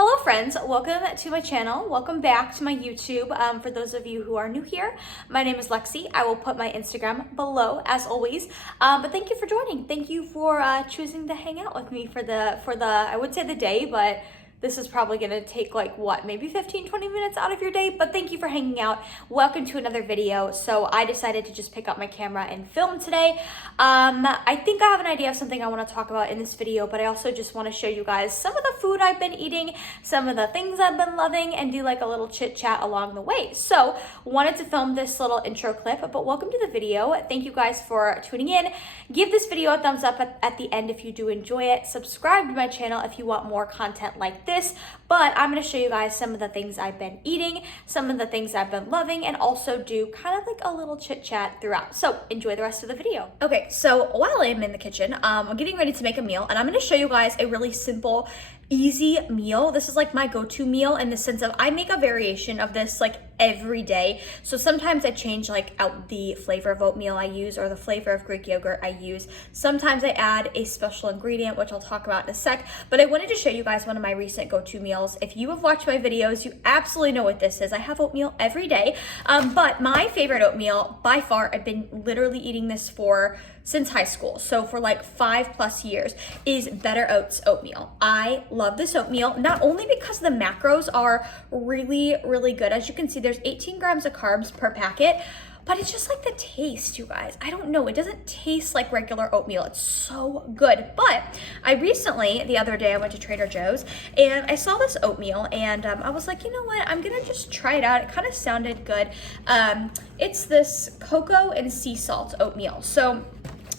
Hello friends, welcome to my channel. Welcome back to my YouTube. For those of you who are new here, my name is Lexi. I will put my Instagram below as always. But thank you for joining. Thank you for choosing to hang out with me for the I would say the day, but this is probably gonna take like what, maybe 15-20 minutes out of your day, but thank you for hanging out. Welcome to another video. So I decided to just pick up my camera and film today. I think I have an idea of something I wanna talk about in this video, but I also just wanna show you guys some of the food I've been eating, some of the things I've been loving, and do like a little chit chat along the way. So wanted to film this little intro clip, but welcome to the video. Thank you guys for tuning in. Give this video a thumbs up at the end if you do enjoy it. Subscribe to my channel if you want more content like this, but I'm going to show you guys some of the things I've been eating, some of the things I've been loving, and also do kind of like a little chit chat throughout. So enjoy the rest of the video. Okay, so while I'm in the kitchen, I'm getting ready to make a meal, and I'm going to show you guys a really simple, easy meal. This is like my go-to meal in the sense of I make a variation of this like every day. So sometimes I change like out the flavor of oatmeal I use or the flavor of Greek yogurt I use. Sometimes I add a special ingredient, which I'll talk about in a sec, but I wanted to show you guys one of my recent go-to meals. If you have watched my videos, you absolutely know what this is. I have oatmeal every day, but my favorite oatmeal by far, I've been literally eating this since high school, so for like 5+ years, is Better Oats oatmeal. I love this oatmeal, not only because the macros are really, really good. As you can see, there's 18 grams of carbs per packet, but it's just like the taste, you guys. I don't know, it doesn't taste like regular oatmeal. It's so good. But I recently, the other day, I went to Trader Joe's and I saw this oatmeal and I was like, you know what, I'm gonna just try it out. It kind of sounded good. It's this cocoa and sea salt oatmeal. So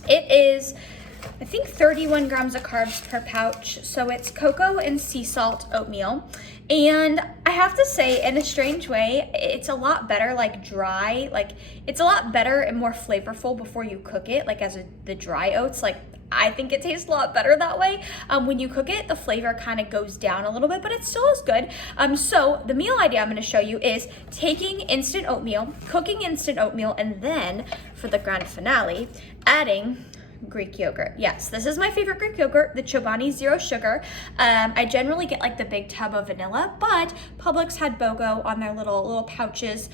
it is, I think, 31 grams of carbs per pouch. So it's cocoa and sea salt oatmeal. And I have to say, in a strange way, it's a lot better like dry. Like it's a lot better and more flavorful before you cook it, like as the dry oats. Like I think it tastes a lot better that way. When you cook it, the flavor kind of goes down a little bit, but it still is good. So the meal idea I'm gonna show you is taking instant oatmeal, cooking instant oatmeal, and then for the grand finale, adding Greek yogurt. Yes, this is my favorite Greek yogurt, the Chobani Zero Sugar. I generally get like the big tub of vanilla, but Publix had BOGO on their little pouches,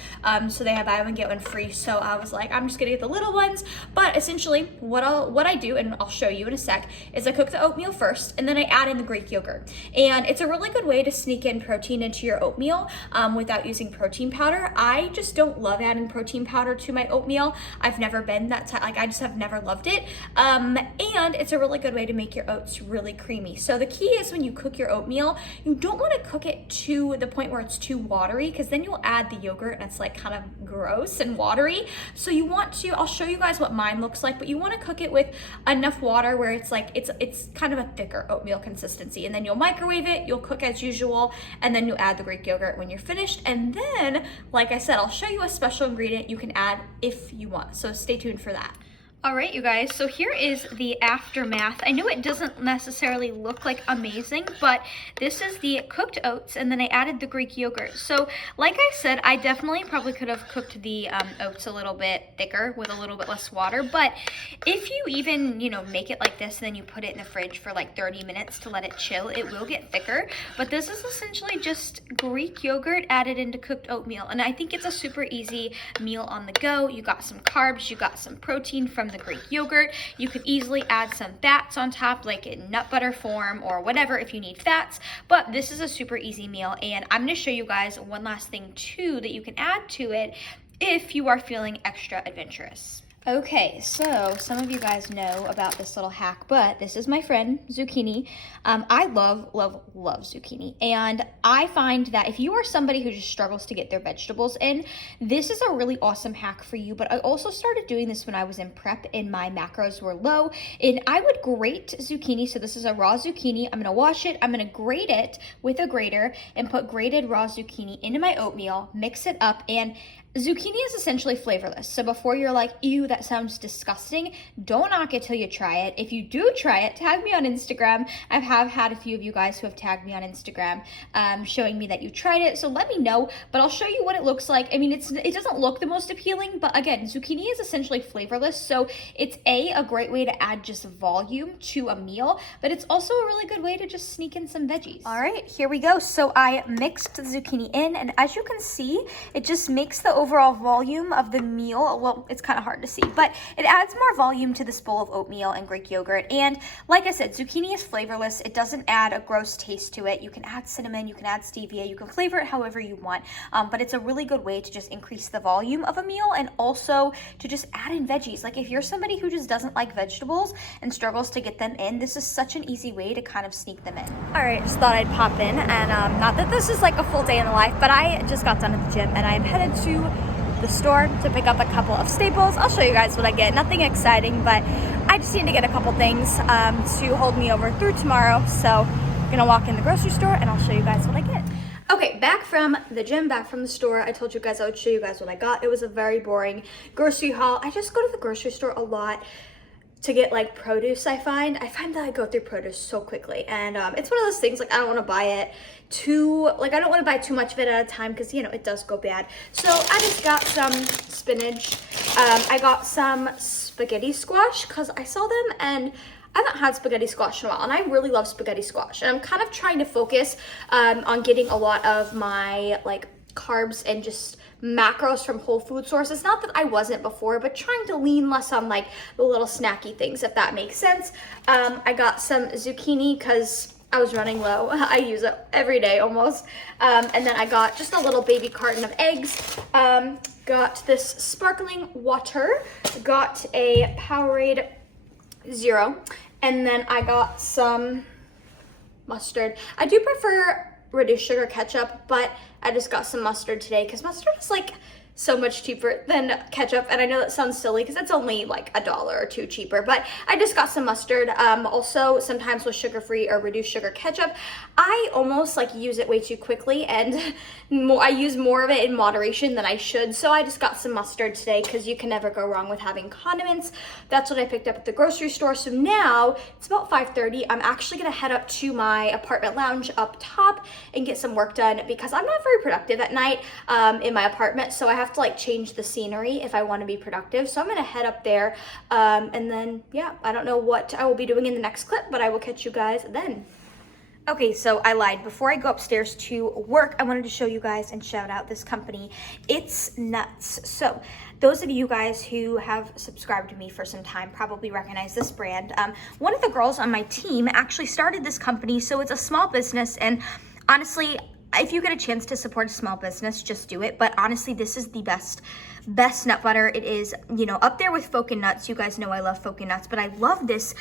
so they have buy one get one free. So I was like, I'm just gonna get the little ones. But essentially, what I do, and I'll show you in a sec, is I cook the oatmeal first, and then I add in the Greek yogurt. And it's a really good way to sneak in protein into your oatmeal without using protein powder. I just don't love adding protein powder to my oatmeal. I've never been that type. Like I just have never loved it. And it's a really good way to make your oats really creamy. So the key is when you cook your oatmeal, you don't want to cook it to the point where it's too watery, because then you'll add the yogurt and it's like kind of gross and watery. So you want to, I'll show you guys what mine looks like, but you want to cook it with enough water where it's like, it's kind of a thicker oatmeal consistency. And then you'll microwave it, you'll cook as usual, and then you add the Greek yogurt when you're finished. And then, like I said, I'll show you a special ingredient you can add if you want. So stay tuned for that. All right, you guys, so here is the aftermath. I know it doesn't necessarily look like amazing, but this is the cooked oats, and then I added the Greek yogurt. So like I said, I definitely probably could have cooked the oats a little bit thicker with a little bit less water, but if you even, make it like this and then you put it in the fridge for like 30 minutes to let it chill, it will get thicker. But this is essentially just Greek yogurt added into cooked oatmeal, and I think it's a super easy meal on the go. You got some carbs, you got some protein from the Greek yogurt. You could easily add some fats on top, like in nut butter form or whatever if you need fats, but this is a super easy meal. And I'm going to show you guys one last thing too that you can add to it if you are feeling extra adventurous. Okay, so some of you guys know about this little hack, but this is my friend Zucchini. I love zucchini, and I find that if you are somebody who just struggles to get their vegetables in, this is a really awesome hack for you. But I also started doing this when I was in prep and my macros were low, and I would grate zucchini. So this is a raw zucchini. I'm gonna wash it, I'm gonna grate it with a grater and put grated raw zucchini into my oatmeal, mix it up, and Zucchini is essentially flavorless. So before you're like, ew, that sounds disgusting, don't knock it till you try it. If you do try it, tag me on Instagram. I have had a few of you guys who have tagged me on Instagram showing me that you tried it. So let me know, but I'll show you what it looks like. I mean, it doesn't look the most appealing, but again, zucchini is essentially flavorless. So it's a great way to add just volume to a meal, but it's also a really good way to just sneak in some veggies. All right, here we go. So I mixed the zucchini in, and as you can see, it just makes the overall volume of the meal, well, it's kind of hard to see, but it adds more volume to this bowl of oatmeal and Greek yogurt. And like I said, zucchini is flavorless. It doesn't add a gross taste to it. You can add cinnamon, you can add stevia, you can flavor it however you want, but it's a really good way to just increase the volume of a meal and also to just add in veggies. Like if you're somebody who just doesn't like vegetables and struggles to get them in, this is such an easy way to kind of sneak them in. All right, just thought I'd pop in, and not that this is like a full day in the life, but I just got done at the gym and I'm headed to the store to pick up a couple of staples. I'll show you guys what I get. Nothing exciting, but I just need to get a couple things to hold me over through tomorrow. So I'm gonna walk in the grocery store and I'll show you guys what I get. Okay, back from the gym, back from the store. I told you guys I would show you guys what I got. It was a very boring grocery haul. I just go to the grocery store a lot to get like produce. I find that I go through produce so quickly, and it's one of those things, like I don't want to buy it too, like I don't want to buy too much of it at a time because, you know, it does go bad. So I just got some spinach. I got some spaghetti squash because I saw them and I haven't had spaghetti squash in a while, and I really love spaghetti squash, and I'm kind of trying to focus on getting a lot of my like carbs and just macros from whole food sources. Not that I wasn't before, but trying to lean less on like the little snacky things, if that makes sense. I got some zucchini because I was running low. I use it every day almost. And then I got just a little baby carton of eggs. Got this sparkling water. Got a Powerade Zero. And then I got some mustard. I do prefer reduced sugar ketchup, but I just got some mustard today because mustard is like so much cheaper than ketchup, and I know that sounds silly because it's only like $1 or $2 cheaper, but I just got some mustard. Also sometimes with sugar-free or reduced sugar ketchup, I almost like use it way too quickly, and I use more of it in moderation than I should, so I just got some mustard today because you can never go wrong with having condiments. That's what I picked up at the grocery store. So now it's about 5:30. I'm actually gonna head up to my apartment lounge up top and get some work done because I'm not very productive at night in my apartment, so I have to like change the scenery if I want to be productive. So I'm gonna head up there, and then yeah, I don't know what I will be doing in the next clip, but I will catch you guys then. Okay, so I lied. Before I go upstairs to work, I wanted to show you guys and shout out this company, ItsNutz. So those of you guys who have subscribed to me for some time probably recognize this brand. One of the girls on my team actually started this company, so it's a small business, and honestly, if you get a chance to support a small business, just do it. But honestly, this is the best nut butter. It is, you know, up there with Focus Nuts. You guys know I love Focus Nuts, but I love this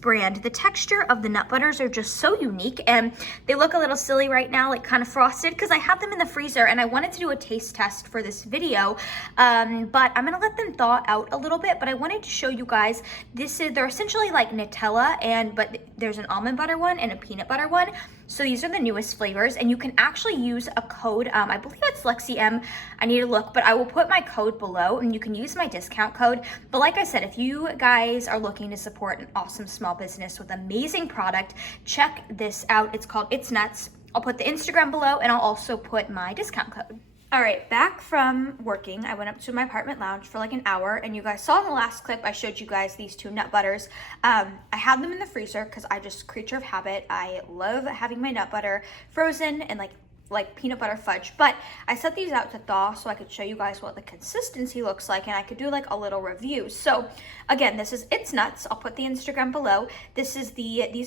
brand. The texture of the nut butters are just so unique, and they look a little silly right now, like kind of frosted, because I have them in the freezer and I wanted to do a taste test for this video, but I'm gonna let them thaw out a little bit. But I wanted to show you guys, they're essentially like Nutella, but there's an almond butter one and a peanut butter one. So these are the newest flavors, and you can actually use a code. I believe it's lexiem. I need to look, but I will put my code below and you can use my discount code. But like I said, if you guys are looking to support an awesome small business with amazing product, check this out. It's called ItsNutz. I'll put the Instagram below, and I'll also put my discount code. All right, back from working, I went up to my apartment lounge for like an hour, and you guys saw in the last clip, I showed you guys these 2 nut butters. I had them in the freezer because I just, creature of habit, I love having my nut butter frozen and like peanut butter fudge, but I set these out to thaw so I could show you guys what the consistency looks like, and I could do like a little review. So again, this is ItsNutz. I'll put the Instagram below. These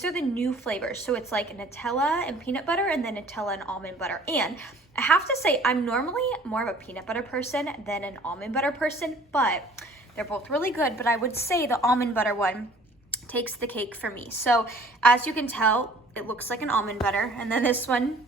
are the new flavors. So it's like Nutella and peanut butter, and then Nutella and almond butter. And I have to say, I'm normally more of a peanut butter person than an almond butter person, but they're both really good. But I would say the almond butter one takes the cake for me. So as you can tell, it looks like an almond butter, and then this one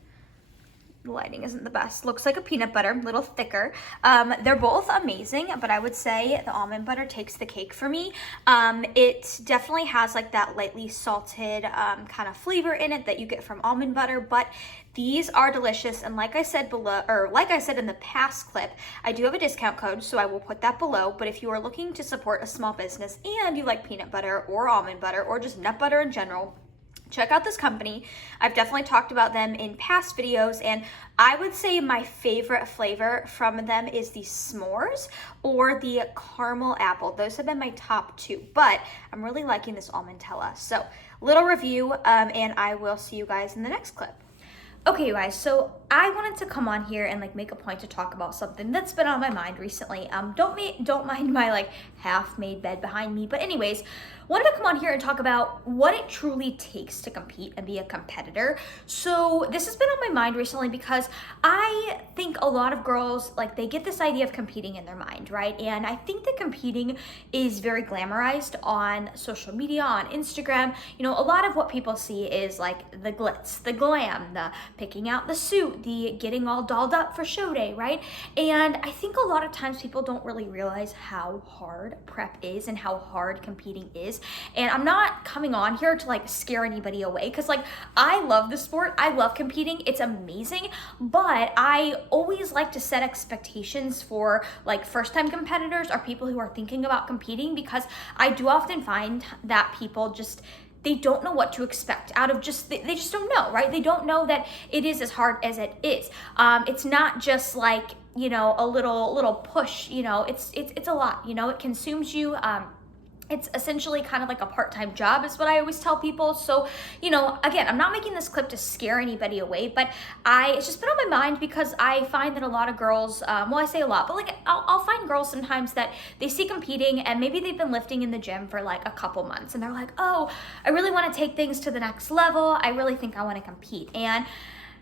the lighting isn't the best. Looks like a peanut butter, a little thicker. They're both amazing, but I would say the almond butter takes the cake for me. It definitely has like that lightly salted kind of flavor in it that you get from almond butter, but these are delicious. And like I said below, or like I said in the past clip, I do have a discount code, so I will put that below. But if you are looking to support a small business and you like peanut butter or almond butter or just nut butter in general, check out this company. I've definitely talked about them in past videos, and I would say my favorite flavor from them is the s'mores or the caramel apple. Those have been my top two, but I'm really liking this almondella. So little review, and I will see you guys in the next clip. Okay, you guys, so I wanted to come on here and like make a point to talk about something that's been on my mind recently. Don't mind my like half-made bed behind me, but anyways, wanted to come on here and talk about what it truly takes to compete and be a competitor. So this has been on my mind recently because I think a lot of girls, like, they get this idea of competing in their mind, right? And I think that competing is very glamorized on social media, on Instagram. You know, a lot of what people see is like the glitz, the glam, the picking out the suit, the getting all dolled up for show day, right? And I think a lot of times people don't really realize how hard prep is and how hard competing is. And I'm not coming on here to like scare anybody away, because like I love the sport, I love competing, it's amazing, but I always like to set expectations for like first time competitors or people who are thinking about competing, because I do often find that people just, they don't know what to expect out of just, they just don't know, right? They don't know that it is as hard as it is. It's not just like, you know, a little push, you know, it's a lot, you know, it consumes you. It's essentially kind of like a part-time job is what I always tell people. So, you know, again, I'm not making this clip to scare anybody away, but it's just been on my mind because I find that a lot of girls, well, I say a lot, but like I'll find girls sometimes that they see competing and maybe they've been lifting in the gym for like a couple months and they're like, oh, I really want to take things to the next level. I really think I want to compete. And,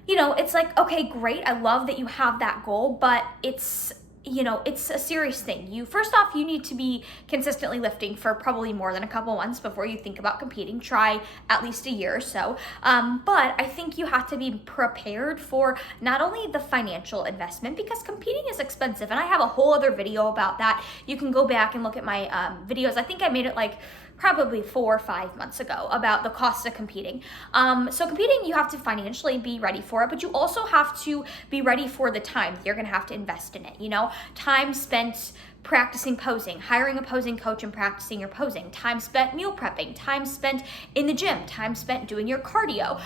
you know, it's like, okay, great. I love that you have that goal, but it's, you know, it's a serious thing. First off, you need to be consistently lifting for probably more than a couple months before you think about competing. Try at least a year or so. But I think you have to be prepared for not only the financial investment, because competing is expensive. And I have a whole other video about that. You can go back and look at my videos. I think I made it like probably 4 or 5 months ago about the cost of competing. So competing, you have to financially be ready for it, but you also have to be ready for the time you're gonna have to invest in it. You know, time spent practicing posing, hiring a posing coach and practicing your posing, time spent meal prepping, time spent in the gym, time spent doing your cardio.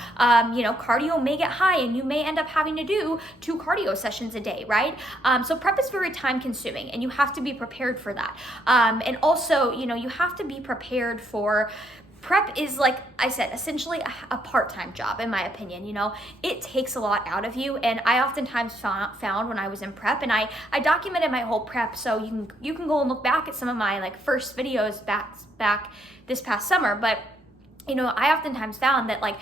You know, cardio may get high and you may end up having to do 2 cardio sessions a day, right? So prep is very time consuming and you have to be prepared for that. And also, you know, you have to be prepared for, prep is, like I said, essentially a part-time job, in my opinion. You know, it takes a lot out of you, and I oftentimes found when I was in prep, and I documented my whole prep, so you can go and look back at some of my like first videos back this past summer. But you know, I oftentimes found that like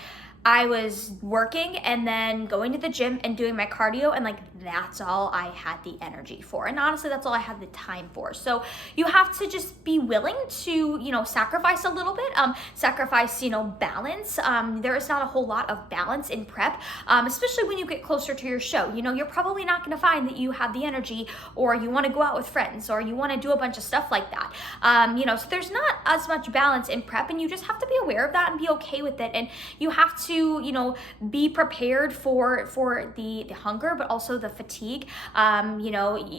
I was working and then going to the gym and doing my cardio, and like that's all I had the energy for. And honestly, that's all I had the time for. So you have to just be willing to, you know, sacrifice a little bit, sacrifice, you know, balance. There is not a whole lot of balance in prep, especially when you get closer to your show. You know, you're probably not going to find that you have the energy, or you want to go out with friends, or you want to do a bunch of stuff like that. You know, so there's not as much balance in prep, and you just have to be aware of that and be okay with it. And you have to, you know, be prepared for the hunger, but also the fatigue. You know,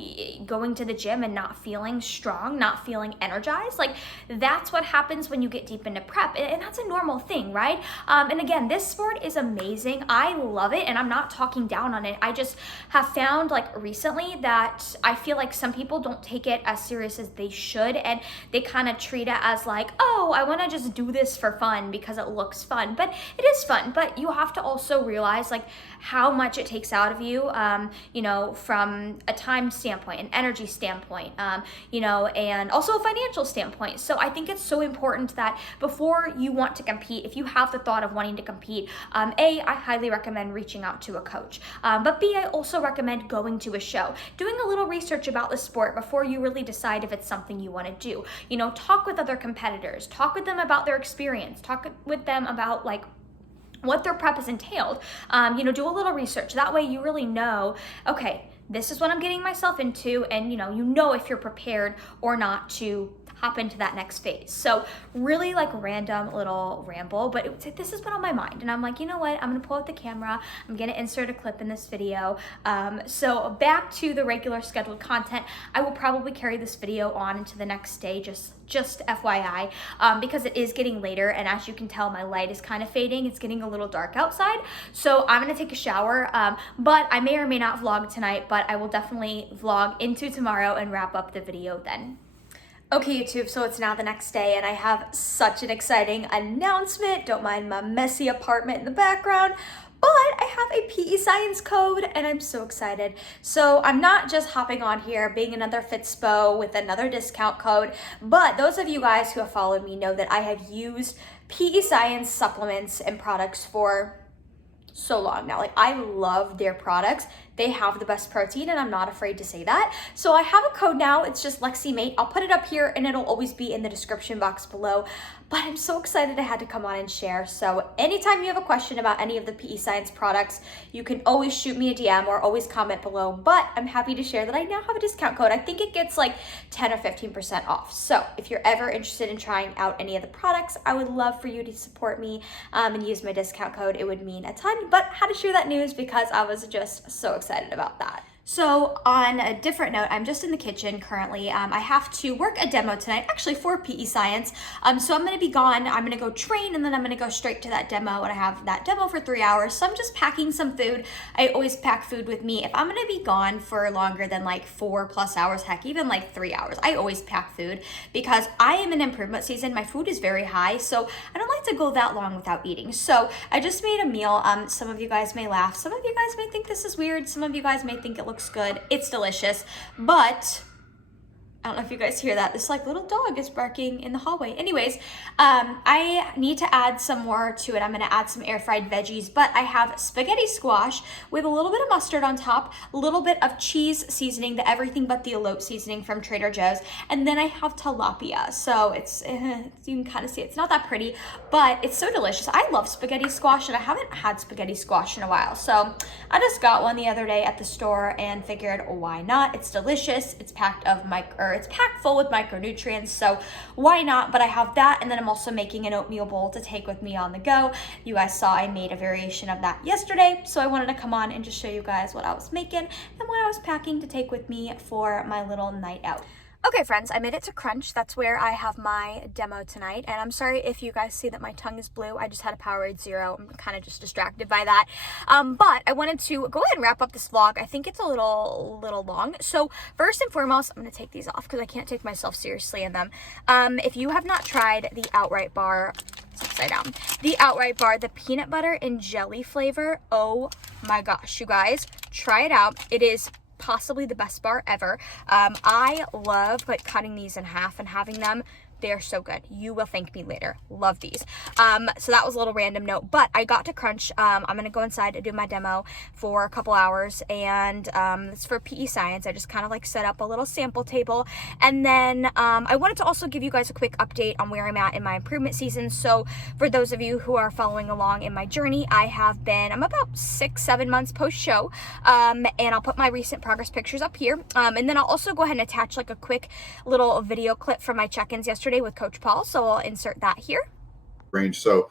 going to the gym and not feeling strong, not feeling energized, like that's what happens when you get deep into prep, and that's a normal thing, right? And again, this sport is amazing. I love it, and I'm not talking down on it. I just have found like recently that I feel like some people don't take it as serious as they should, and they kind of treat it as like, oh, I want to just do this for fun because it looks fun. But it is fun, but you have to also realize like how much it takes out of you, you know, from a time standpoint, an energy standpoint, you know, and also a financial standpoint. So I think it's so important that before you want to compete, if you have the thought of wanting to compete, A, I highly recommend reaching out to a coach, but B, I also recommend going to a show, doing a little research about the sport before you really decide if it's something you want to do. You know, talk with other competitors, talk with them about their experience, talk with them about like what their prep has entailed. You know, do a little research. That way you really know, okay, this is what I'm getting myself into, and you know if you're prepared or not to hop into that next phase. So really like random little ramble, but this has been on my mind, and I'm like, you know what, I'm gonna pull out the camera, I'm gonna insert a clip in this video. So back to the regular scheduled content, I will probably carry this video on into the next day, just FYI, because it is getting later, and as you can tell, my light is kind of fading. It's getting a little dark outside, so I'm gonna take a shower, but I may or may not vlog tonight, but I will definitely vlog into tomorrow and wrap up the video then. Okay, YouTube, so it's now the next day, and I have such an exciting announcement. Don't mind my messy apartment in the background, but I have a PE Science code, and I'm so excited. So I'm not just hopping on here being another Fitspo with another discount code, but those of you guys who have followed me know that I have used PE Science supplements and products for so long now. Like, I love their products. They have the best protein, and I'm not afraid to say that. So I have a code now. It's just lexiemait. I'll put it up here, and it'll always be in the description box below. But I'm so excited I had to come on and share. So anytime you have a question about any of the PE Science products, you can always shoot me a DM or always comment below. But I'm happy to share that I now have a discount code. I think it gets like 10 or 15% off. So if you're ever interested in trying out any of the products, I would love for you to support me and use my discount code. It would mean a ton. But I had to share that news because I was just so excited about that. So on a different note, I'm just in the kitchen currently. I have to work a demo tonight, actually for PE Science. So I'm gonna be gone. I'm gonna go train, and then I'm gonna go straight to that demo, and I have that demo for 3 hours. So I'm just packing some food. I always pack food with me. If I'm gonna be gone for longer than like 4+ hours, heck, even like 3 hours, I always pack food because I am in improvement season. My food is very high, so I don't like to go that long without eating. So I just made a meal. Some of you guys may laugh. Some of you guys may think this is weird. Some of you guys may think it looks good. It's delicious, but I don't know if you guys hear that. This like little dog is barking in the hallway. Anyways, I need to add some more to it. I'm gonna add some air fried veggies, but I have spaghetti squash with a little bit of mustard on top, a little bit of cheese seasoning, the everything but the elote seasoning from Trader Joe's, and then I have tilapia. So it's, you can kind of see it's not that pretty, but it's so delicious. I love spaghetti squash, and I haven't had spaghetti squash in a while. So I just got one the other day at the store and figured, why not? It's delicious. It's packed full with micronutrients, so why not? But I have that, and then I'm also making an oatmeal bowl to take with me on the go. You guys saw I made a variation of that yesterday, so I wanted to come on and just show you guys what I was making and what I was packing to take with me for my little night out. Okay, friends, I made it to Crunch. That's where I have my demo tonight. And I'm sorry if you guys see that my tongue is blue. I just had a Powerade Zero. I'm kind of just distracted by that. But I wanted to go ahead and wrap up this vlog. I think it's a little long. So first and foremost, I'm going to take these off because I can't take myself seriously in them. If you have not tried the Outright Bar, it's upside down, the Outright Bar, the peanut butter and jelly flavor, oh my gosh, you guys, try it out. It is possibly the best bar ever. I love like cutting these in half and having them. They are so good. You will thank me later. Love these. So that was a little random note, but I got to Crunch. I'm going to go inside and do my demo for a couple hours, and it's for PE Science. I just kind of like set up a little sample table, and then I wanted to also give you guys a quick update on where I'm at in my improvement season. So for those of you who are following along in my journey, I'm about 6-7 months post-show, and I'll put my recent progress pictures up here, and then I'll also go ahead and attach like a quick little video clip from my check-ins yesterday with Coach Paul, so I'll insert that here. Range. So,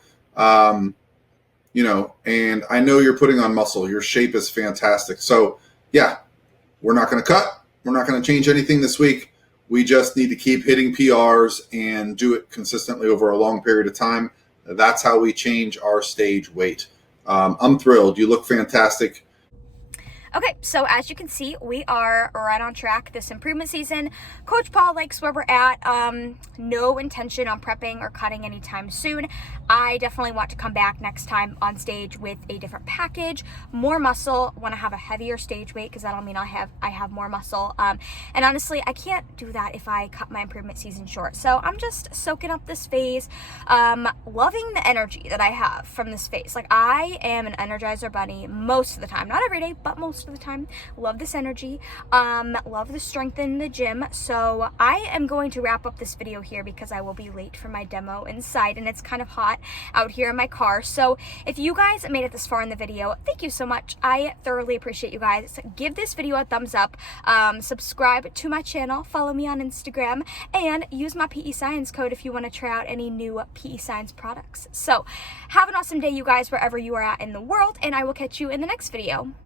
you know, and I know you're putting on muscle. Your shape is fantastic. So, yeah, we're not going to cut. We're not going to change anything this week. We just need to keep hitting PRs and do it consistently over a long period of time. That's how we change our stage weight. I'm thrilled. You look fantastic. Okay, so as you can see, we are right on track this improvement season. Coach Paul likes where we're at. No intention on prepping or cutting anytime soon. I definitely want to come back next time on stage with a different package, more muscle. Want to have a heavier stage weight because that'll mean I have more muscle. And honestly, I can't do that if I cut my improvement season short. So I'm just soaking up this phase, loving the energy that I have from this phase. Like, I am an Energizer bunny most of the time, not every day, but most most of the time. Love this energy. Love the strength in the gym. So I am going to wrap up this video here because I will be late for my demo inside and it's kind of hot out here in my car. So if you guys made it this far in the video, thank you so much. I thoroughly appreciate you guys. Give this video a thumbs up, subscribe to my channel, follow me on Instagram, and use my PE Science code if you want to try out any new PE Science products. So have an awesome day, you guys, wherever you are at in the world, and I will catch you in the next video.